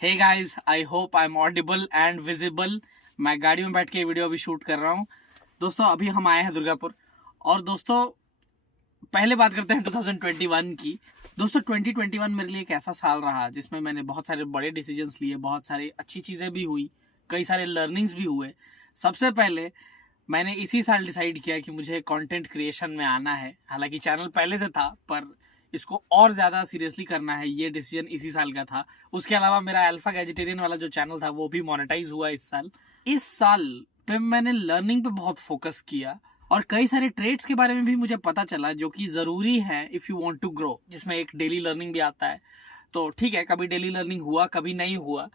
Hey guys, I hope I am audible and visible. मैं गाड़ी में बैठ के वीडियो अभी शूट कर रहा हूँ। दोस्तों अभी हम आए हैं दुर्गापुर। और दोस्तों पहले बात करते हैं 2021 की। दोस्तों 2021 मेरे लिए एक ऐसा साल रहा जिसमें मैंने बहुत सारे बड़े डिसीजंस लिए, बहुत सारी अच्छी चीज़ें भी हुई, कई सारे लर्निंग्स भी हुए। सबसे पहले मैंने इसी साल डिसाइड किया कि मुझे कंटेंट क्रिएशन में आना है। हालांकि चैनल पहले से था पर इसको और ज़्यादा सीरियसली करना है, ये डिसीजन इसी साल का था। उसके अलावा मेरा अल्फा गैजेटेरियन वाला जो चैनल था वो भी मोनेटाइज हुआ इस साल। इस साल पे मैंने लर्निंग पे बहुत फोकस किया और कई सारे ट्रेड्स के बारे में भी मुझे पता चला जो कि ज़रूरी है if you want to grow, जिसमें एक डेली लर्निंग भी आता है। तो ठीक है, कभी डेली लर्निंग हुआ कभी नहीं हुआ,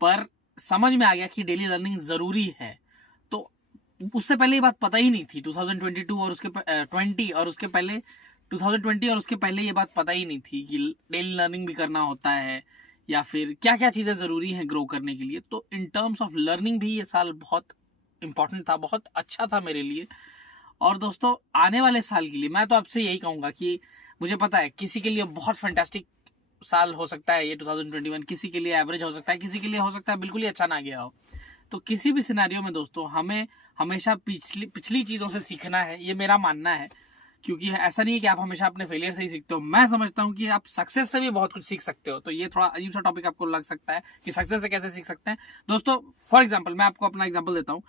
पर समझ में आ गया कि डेली लर्निंग ज़रूरी है। तो उससे पहले ये बात पता ही नहीं थी। 2022 और उसके 20 और उसके पहले 2020 और उसके पहले ये बात पता ही नहीं थी कि डेली लर्निंग भी करना होता है या फिर क्या क्या चीज़ें ज़रूरी हैं ग्रो करने के लिए। तो इन टर्म्स ऑफ लर्निंग भी ये साल बहुत इंपॉर्टेंट था, बहुत अच्छा था मेरे लिए। और दोस्तों आने वाले साल के लिए मैं तो आपसे यही कहूँगा कि मुझे पता है किसी के लिए बहुत फैंटास्टिक साल हो सकता है ये 2021, किसी के लिए एवरेज हो सकता है, किसी के लिए हो सकता है बिल्कुल ही अच्छा ना गया हो। तो किसी भी सिनेरियो में दोस्तों हमें हमेशा पिछली चीज़ों से सीखना है, ये मेरा मानना है। क्योंकि ऐसा नहीं है कि आप हमेशा अपने फेलियर से ही सीखते हो। मैं समझता हूँ कि आप सक्सेस से भी बहुत कुछ सीख सकते हो। तो ये थोड़ा अजीब सा टॉपिक आपको लग सकता है कि सक्सेस से कैसे सीख सकते हैं। दोस्तों फॉर एग्जाम्पल मैं आपको अपना एग्जाम्पल देता हूँ।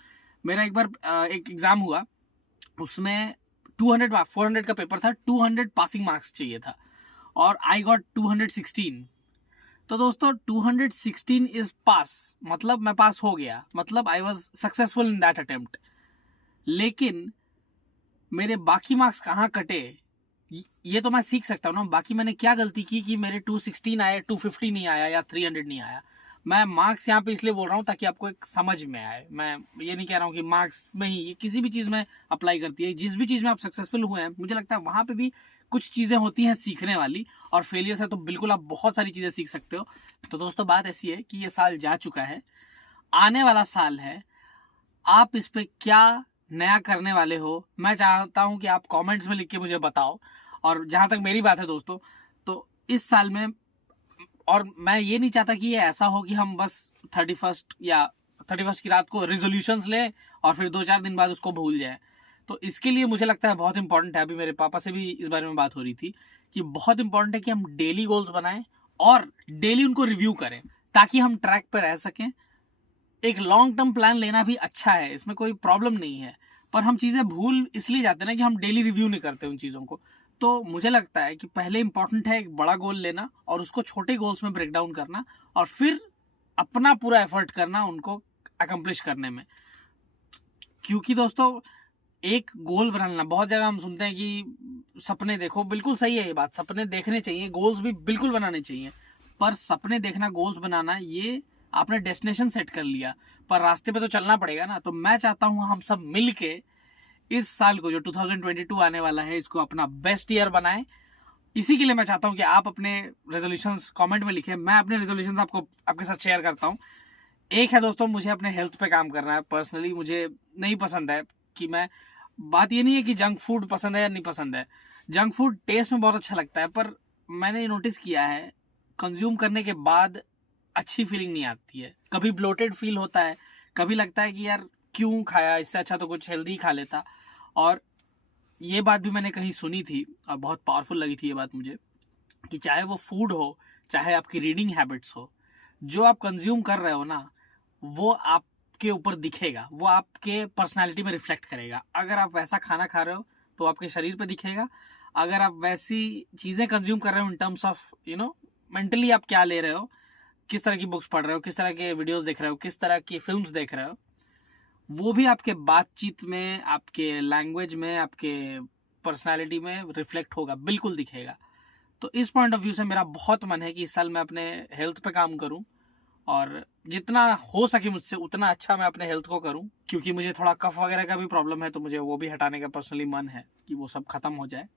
मेरा एक बार एक एग्जाम हुआ, उसमें 400 का पेपर था, 200 पासिंग मार्क्स चाहिए था और आई गॉट 216। तो दोस्तों 216 इज पास, मतलब मैं पास हो गया, मतलब I was successful in that attempt. लेकिन मेरे बाकी मार्क्स कहाँ कटे ये तो मैं सीख सकता हूँ ना। बाकी मैंने क्या गलती की कि मेरे 216 आए, 250 नहीं आया या 300 नहीं आया। मैं मार्क्स यहाँ पे इसलिए बोल रहा हूँ ताकि आपको एक समझ में आए। मैं ये नहीं कह रहा हूँ कि मार्क्स में ही, ये किसी भी चीज़ में अप्लाई करती है। जिस भी चीज़ में आप सक्सेसफुल हुए हैं मुझे लगता है वहाँ पे भी कुछ चीज़ें होती हैं सीखने वाली, और फेलियर से तो बिल्कुल आप बहुत सारी चीज़ें सीख सकते हो। तो दोस्तों बात ऐसी है कि ये साल जा चुका है, आने वाला साल है। आप इस पे क्या नया करने वाले हो, मैं चाहता हूं कि आप कमेंट्स में लिख के मुझे बताओ। और जहां तक मेरी बात है दोस्तों, तो इस साल में, और मैं ये नहीं चाहता कि ये ऐसा हो कि हम बस 31st की रात को रिजोल्यूशंस लें और फिर 2-4 दिन बाद उसको भूल जाए। तो इसके लिए मुझे लगता है बहुत इंपॉर्टेंट है, अभी मेरे पापा से भी इस बारे में बात हो रही थी कि बहुत इंपॉर्टेंट है कि हम डेली गोल्स बनाएं और डेली उनको रिव्यू करें ताकि हम ट्रैक पर रह सकें। एक लॉन्ग टर्म प्लान लेना भी अच्छा है, इसमें कोई प्रॉब्लम नहीं है, पर हम चीज़ें भूल इसलिए जाते हैं ना कि हम डेली रिव्यू नहीं करते उन चीज़ों को। तो मुझे लगता है कि पहले इंपॉर्टेंट है एक बड़ा गोल लेना और उसको छोटे गोल्स में ब्रेक डाउन करना, और फिर अपना पूरा एफर्ट करना उनको अकम्प्लिश करने में। क्योंकि दोस्तों एक गोल बनाना, बहुत जगह हम सुनते हैं कि सपने देखो, बिल्कुल सही है ये बात, सपने देखने चाहिए, गोल्स भी बिल्कुल बनाने चाहिए। पर सपने देखना, गोल्स बनाना, ये आपने डेस्टिनेशन सेट कर लिया, पर रास्ते पे तो चलना पड़ेगा ना। तो मैं चाहता हूं हम सब मिल के इस साल को जो 2022 आने वाला है इसको अपना बेस्ट ईयर बनाएं। इसी के लिए मैं चाहता हूं कि आप अपने रेजोल्यूशंस कमेंट में लिखें। मैं अपने रेजोल्यूशंस आपको आपके साथ शेयर करता हूं। एक है दोस्तों, मुझे अपने हेल्थ पे काम करना है। पर्सनली मुझे नहीं पसंद है कि मैं, बात ये नहीं है कि जंक फूड पसंद है या नहीं पसंद है, जंक फूड टेस्ट में बहुत अच्छा लगता है, पर मैंने नोटिस किया है कंज्यूम करने के बाद अच्छी फीलिंग नहीं आती है। कभी ब्लोटेड फील होता है, कभी लगता है कि यार क्यों खाया, इससे अच्छा तो कुछ हेल्दी खा लेता। और ये बात भी मैंने कहीं सुनी थी और बहुत पावरफुल लगी थी ये बात मुझे, कि चाहे वो फूड हो, चाहे आपकी रीडिंग हैबिट्स हो, जो आप कंज्यूम कर रहे हो ना, वो आपके ऊपर दिखेगा, वो आपके पर्सनालिटी में रिफ्लेक्ट करेगा। अगर आप वैसा खाना खा रहे हो तो आपके शरीर पे दिखेगा। अगर आप वैसी चीज़ें कंज्यूम कर रहे हो इन टर्म्स ऑफ मेंटली आप क्या ले रहे हो, किस तरह की बुक्स पढ़ रहे हो, किस तरह के वीडियोस देख रहे हो, किस तरह की फिल्म्स देख रहे हो, वो भी आपके बातचीत में, आपके लैंग्वेज में, आपके पर्सनालिटी में रिफ्लेक्ट होगा, बिल्कुल दिखेगा। तो इस पॉइंट ऑफ व्यू से मेरा बहुत मन है कि इस साल मैं अपने हेल्थ पे काम करूं और जितना हो सके मुझसे उतना अच्छा मैं अपने हेल्थ को करूं। क्योंकि मुझे थोड़ा कफ वगैरह का भी प्रॉब्लम है, तो मुझे वो भी हटाने का पर्सनली मन है कि वो सब खत्म हो जाए।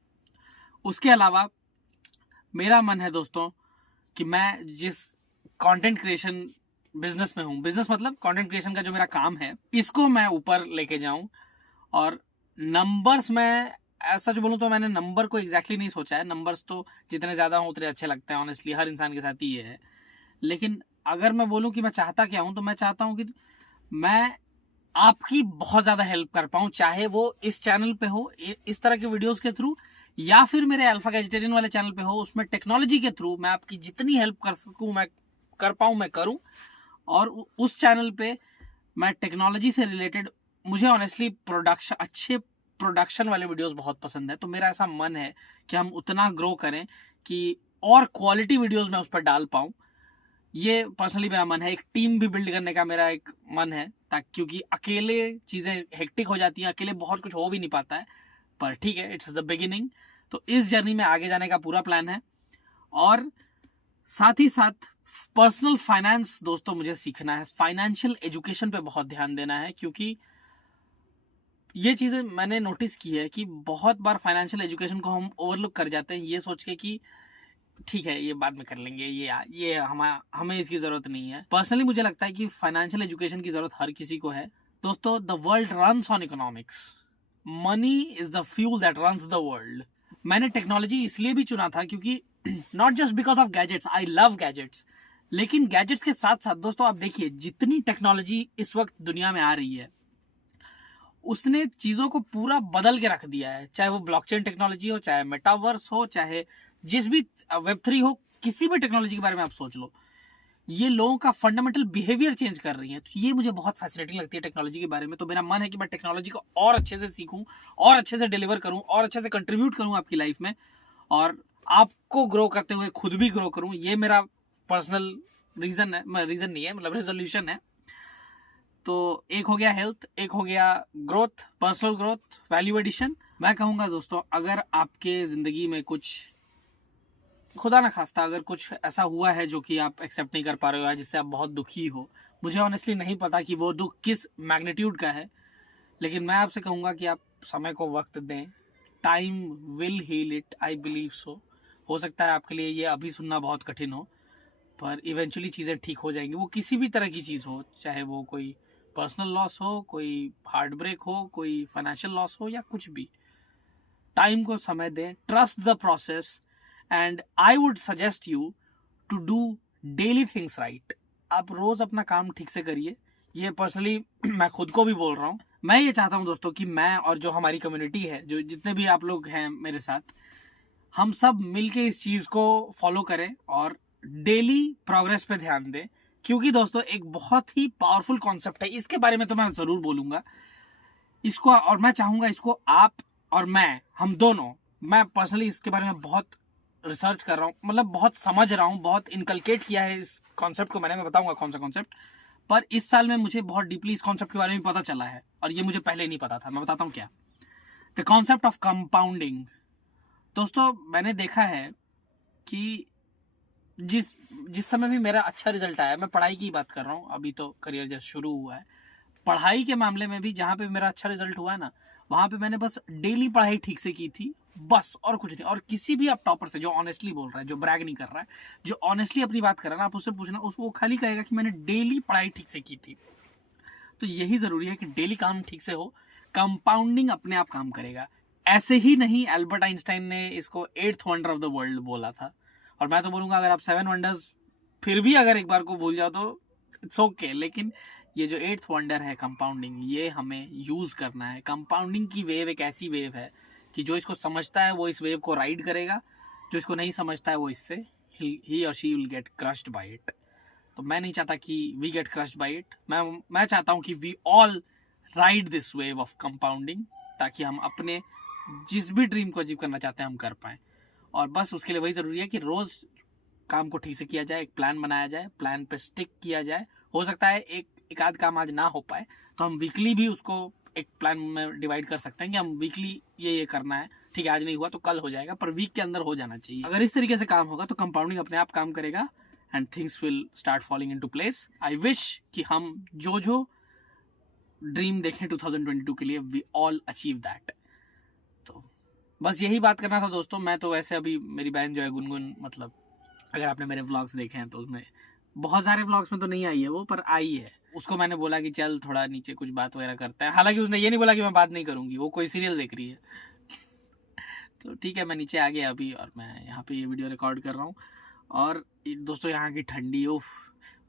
उसके अलावा मेरा मन है दोस्तों कि मैं जिस कंटेंट क्रिएशन बिजनेस में हूँ, बिजनेस मतलब कंटेंट क्रिएशन का जो मेरा काम है, इसको मैं ऊपर लेके जाऊं। और नंबर्स में, सच बोलूं तो मैंने नंबर को एग्जैक्टली नहीं सोचा है। नंबर्स तो जितने ज़्यादा हों उतने अच्छे लगते हैं, ऑनेस्टली हर इंसान के साथ ही ये है। लेकिन अगर मैं बोलूं कि मैं चाहता क्या हूं, तो मैं चाहता हूं कि मैं आपकी बहुत ज्यादा हेल्प कर पाऊं, चाहे वो इस चैनल पे हो इस तरह के वीडियोस के थ्रू, या फिर मेरे अल्फा गैजेटेरियन वाले चैनल पे हो, उसमें टेक्नोलॉजी के थ्रू मैं आपकी जितनी हेल्प कर सकूं, मैं कर पाऊं, मैं करूं। और उस चैनल पे मैं टेक्नोलॉजी से रिलेटेड, मुझे ऑनेस्टली अच्छे प्रोडक्शन वाले वीडियोस बहुत पसंद है, तो मेरा ऐसा मन है कि हम उतना ग्रो करें कि और क्वालिटी वीडियोस मैं उस पर डाल पाऊं। ये पर्सनली मेरा मन है। एक टीम भी बिल्ड करने का मेरा एक मन है, ताकि क्योंकि अकेले चीजें हेक्टिक हो जाती हैं, अकेले बहुत कुछ हो भी नहीं पाता है, पर ठीक है, इट्स द बिगिनिंग। तो इस जर्नी में आगे जाने का पूरा प्लान है। और साथ ही साथ पर्सनल फाइनेंस दोस्तों मुझे सीखना है, फाइनेंशियल एजुकेशन पे बहुत ध्यान देना है, क्योंकि ये चीजें मैंने नोटिस की है कि बहुत बार फाइनेंशियल एजुकेशन को हम ओवरलुक कर जाते हैं, ये सोच के कि ठीक है ये बाद में कर लेंगे, ये हमें इसकी जरूरत नहीं है। पर्सनली मुझे लगता है कि फाइनेंशियल एजुकेशन की जरूरत हर किसी को है। दोस्तों, the world runs on economics, money is the fuel that runs the world. मैंने टेक्नोलॉजी इसलिए भी चुना था क्योंकि not just because of gadgets, I love gadgets, लेकिन गैजेट्स के साथ साथ दोस्तों आप देखिए जितनी टेक्नोलॉजी इस वक्त दुनिया में आ रही है, उसने चीजों को पूरा बदल के रख दिया है। चाहे वो ब्लॉकचेन टेक्नोलॉजी हो, चाहे मेटावर्स हो, चाहे जिस भी वेब3 हो, किसी भी टेक्नोलॉजी के बारे में आप सोच लो, ये लोगों का फंडामेंटल बिहेवियर चेंज कर रही है। तो ये मुझे बहुत फैसिनेटिंग लगती है टेक्नोलॉजी के बारे में। तो मेरा मन है कि मैं टेक्नोलॉजी को और अच्छे से सीखूं, और अच्छे से डिलीवर करूं, और अच्छे से कंट्रीब्यूट करूं आपकी लाइफ में, और आपको ग्रो करते हुए खुद भी ग्रो करूं। ये मेरा पर्सनल रीजन है, रीजन नहीं है, मतलब रेजोल्यूशन है। तो एक हो गया हेल्थ, एक हो गया growth, personal growth, value addition. मैं कहूंगा दोस्तों, अगर आपके जिंदगी में कुछ खुदा ना खास्ता अगर कुछ ऐसा हुआ है जो कि आप एक्सेप्ट नहीं कर पा रहे हो, जिससे आप बहुत दुखी हो, मुझे ऑनेस्टली नहीं पता कि वो दुख किस मैग्नीट्यूड का है, लेकिन मैं आपसे कहूंगा कि आप समय को वक्त दें। Time will heal it, I believe so. हो सकता है आपके लिए ये अभी सुनना बहुत कठिन हो, पर इवेंचुअली चीज़ें ठीक हो जाएंगी। वो किसी भी तरह की चीज़ हो, चाहे वो कोई पर्सनल लॉस हो, कोई हार्ट ब्रेक हो, कोई फाइनेंशियल लॉस हो, या कुछ भी। टाइम को समय दें, trust the process, and I would suggest you to do daily things right. आप रोज अपना काम ठीक से करिए। ये पर्सनली मैं खुद को भी बोल रहा हूँ। मैं ये चाहता हूँ दोस्तों कि मैं और जो हमारी कम्युनिटी है, जो जितने भी आप लोग हैं मेरे साथ, हम सब मिलके इस चीज को फॉलो करें और डेली प्रोग्रेस पे ध्यान दें। क्योंकि दोस्तों एक बहुत ही पावरफुल कॉन्सेप्ट है, इसके बारे में तो मैं जरूर बोलूंगा इसको, और मैं चाहूंगा इसको आप और हम दोनों, मैं पर्सनली इसके बारे में बहुत रिसर्च कर रहा हूँ, मतलब बहुत समझ रहा हूँ, बहुत इनकलकेट किया है इस कॉन्सेप्ट को मैंने। मैं बताऊंगा कौन सा कॉन्सेप्ट। पर इस साल में मुझे बहुत डीपली इस कॉन्सेप्ट के बारे में पता चला है, और ये मुझे पहले नहीं पता था। मैं बताता हूँ क्या। The concept of compounding. दोस्तों मैंने देखा है कि जिस जिस समय भी मेरा अच्छा रिजल्ट आया, मैं पढ़ाई की बात कर रहा हूँ, अभी तो करियर जस्ट शुरू हुआ है, पढ़ाई के मामले में भी जहाँ पे मेरा अच्छा रिजल्ट हुआ है ना, वहां पे मैंने बस डेली पढ़ाई ठीक से की थी, बस, और कुछ नहीं। और किसी भी आप टॉपर से जो ऑनेस्टली बोल रहा है, जो ब्रैग नहीं कर रहा है, जो ऑनेस्टली अपनी बात कर रहा है ना, आप उससे पूछना, उसको खाली कहेगा कि मैंने डेली पढ़ाई ठीक से की थी। तो यही जरूरी है कि डेली काम ठीक से हो, कंपाउंडिंग अपने आप काम करेगा। ऐसे ही नहीं, एल्बर्ट आइंस्टाइन ने इसको 8th wonder of the world बोला था, और मैं तो बोलूंगा अगर आप 7 वंडर्स फिर भी अगर एक बार को भूल जाओ तो इट्स ओके, लेकिन ये जो 8th वंडर है कंपाउंडिंग, ये हमें यूज करना है। कंपाउंडिंग की वेव एक ऐसी वेव है कि जो इसको समझता है वो इस वेव को राइड करेगा, जो इसको नहीं समझता है वो इससे ही और she will get crushed by it. तो मैं नहीं चाहता कि we get crushed by it. मैं चाहता हूं कि we all ride this wave of compounding, ताकि हम अपने जिस भी ड्रीम को अचीव करना चाहते हैं हम कर पाए। और बस उसके लिए वही जरूरी है कि रोज काम को ठीक से किया जाए, एक प्लान बनाया जाए, प्लान पे स्टिक किया जाए। हो सकता है एक आध काम आज ना हो पाए, तो हम वीकली भी उसको एक प्लान में डिवाइड कर सकते हैं कि हम वीकली ये करना है। ठीक है, आज नहीं हुआ तो कल हो जाएगा, पर वीक के अंदर हो जाना चाहिए। अगर इस तरीके से काम होगा तो कंपाउंडिंग अपने आप काम करेगा, and things will start falling into place. I wish कि हम जो ड्रीम देखें 2022 के लिए, वी ऑल अचीव दैट। तो बस यही बात करना था दोस्तों। मैं तो वैसे अभी मेरी बहन जो है गुनगुन, मतलब अगर आपने मेरे व्लॉग्स देखे हैं तो उसमें बहुत सारे व्लॉग्स में तो नहीं आई है वो, पर आई है। उसको मैंने बोला कि चल थोड़ा नीचे कुछ बात वगैरह करते हैं, हालांकि उसने ये नहीं बोला कि मैं बात नहीं करूंगी, वो कोई सीरियल देख रही है। तो ठीक है, मैं नीचे आ गया अभी, और मैं यहाँ पे ये वीडियो रिकॉर्ड कर रहा हूँ। और दोस्तों यहाँ की ठंडी, उफ,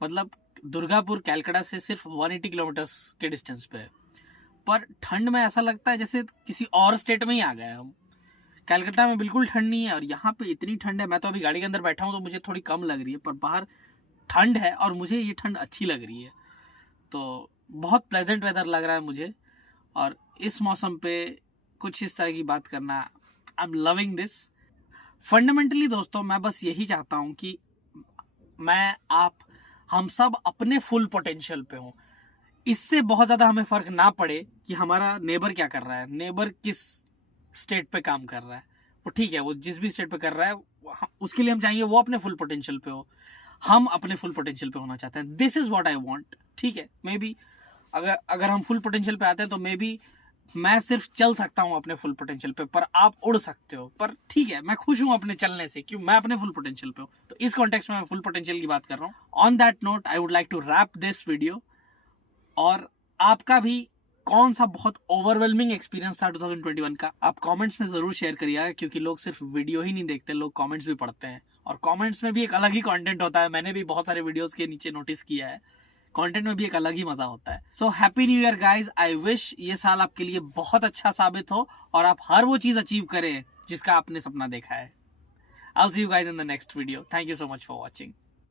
मतलब दुर्गापुर कैलकाटा से सिर्फ 180 किलोमीटर्स के डिस्टेंस पे है, पर ठंड में ऐसा लगता है जैसे किसी और स्टेट में ही आ गए हम। कैलकाटा में बिल्कुल ठंड नहीं है और यहाँ पे इतनी ठंड है। मैं तो अभी गाड़ी के अंदर बैठा हूँ तो मुझे थोड़ी कम लग रही है, पर बाहर ठंड है और मुझे ये ठंड अच्छी लग रही है। तो बहुत प्लेजेंट वेदर लग रहा है मुझे, और इस मौसम पे कुछ इस तरह की बात करना, I am loving this. Fundamentally दोस्तों मैं बस यही चाहता हूँ कि मैं, आप, हम सब अपने फुल पोटेंशियल पे हों। इससे बहुत ज़्यादा हमें फ़र्क ना पड़े कि हमारा नेबर क्या कर रहा है, नेबर किस स्टेट पे काम कर रहा है। वो ठीक है, वो जिस भी स्टेट पे कर रहा है उसके लिए हम चाहेंगे वो अपने फुल पोटेंशियल पे हो, हम अपने फुल पोटेंशियल पे होना चाहते हैं। This is what I want. ठीक है, मे बी अगर हम फुल पोटेंशियल पे आते हैं तो मे बी मैं सिर्फ चल सकता हूँ अपने फुल पोटेंशियल पे, पर आप उड़ सकते हो। पर ठीक है, मैं खुश हूँ अपने चलने से, क्यों, मैं अपने फुल पोटेंशियल पे हूँ। तो इस कॉन्टेक्स्ट में मैं फुल पोटेंशियल की बात कर रहा हूँ। On that note I would like to wrap this video. और आपका भी कौन सा बहुत ओवरवेलमिंग एक्सपीरियंस था 2021 का, आप कमेंट्स में जरूर शेयर करिएगा, क्योंकि लोग सिर्फ वीडियो ही नहीं देखते, लोग कमेंट्स भी पढ़ते हैं, और कमेंट्स में भी एक अलग ही कंटेंट होता है। मैंने भी बहुत सारे वीडियोस के नीचे नोटिस किया है, कंटेंट में भी एक अलग ही मजा होता है। So happy new year guys. I wish ये साल आपके लिए बहुत अच्छा साबित हो और आप हर वो चीज अचीव करें जिसका आपने सपना देखा है। I'll see you guys in the next video. Thank you so much for watching.